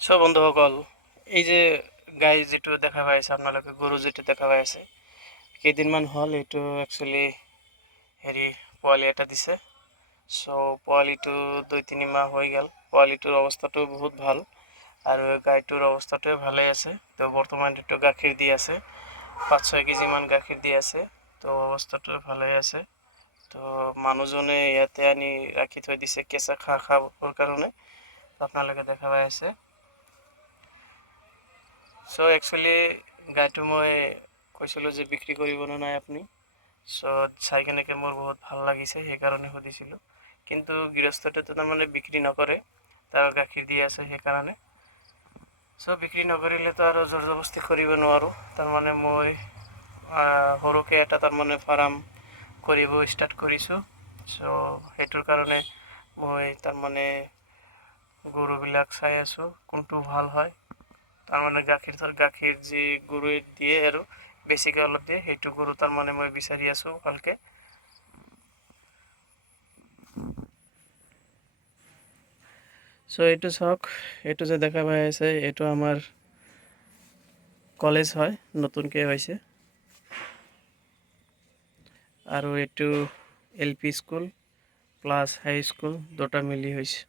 বন্ধুসকল, এই যে গাই যিটো দেখা পাই আছে আপোনালোকে, গৰু যিটো দেখা পাই আছে, কেইদিনমান হ'ল এইটো একচুৱেলি পোৱালি এটা দিছে। পোৱালিটো 2-3 মাহ হৈ গ'ল। পোৱালিটোৰ অৱস্থাটো বহুত ভাল আৰু গাইটোৰ অৱস্থাটোও ভালেই আছে। তো বৰ্তমান এইটো গাখীৰ দি আছে, 5-6 কেজিমান গাখীৰ দি আছে। তো অৱস্থাটো ভালেই আছে। তো মানুহজনে ইয়াতে আনি ৰাখি থৈ দিছে কেঁচা ঘাঁহ খাবৰ কাৰণে। আপোনালোকে দেখা পাই আছে। একচুৱেলি গাইটো মই কৈছিলোঁ যে বিক্ৰী কৰিবনে নাই আপুনি। চাই কেনেকৈ মোৰ বহুত ভাল লাগিছে, সেইকাৰণে সুধিছিলোঁ। কিন্তু গৃহস্থটোতো তাৰমানে বিক্ৰী নকৰে, তাৰ গাখীৰ দি আছে সেইকাৰণে। বিক্ৰী নকৰিলেতো আৰু জোৰ জবস্তি কৰিব নোৱাৰোঁ। তাৰমানে মই সৰুকৈ এটা তাৰমানে ফাৰ্ম কৰিব ষ্টাৰ্ট কৰিছোঁ। সেইটোৰ কাৰণে মই তাৰমানে গৰুবিলাক চাই আছোঁ কোনটো ভাল হয়। তাৰমানে গাখীৰ যি গৰুৱে দিয়ে আৰু বেছিকৈ অলপ দিয়ে, সেইটো গৰু তাৰমানে মই বিচাৰি আছোঁ ভালকৈ। এইটো চাওক, এইটো যে দেখা পাই আছে, এইটো আমাৰ কলেজ হয়, নতুনকৈ হৈছে। আৰু এইটো LP স্কুল প্লাছ হাই স্কুল দুটা মিলি হৈছে।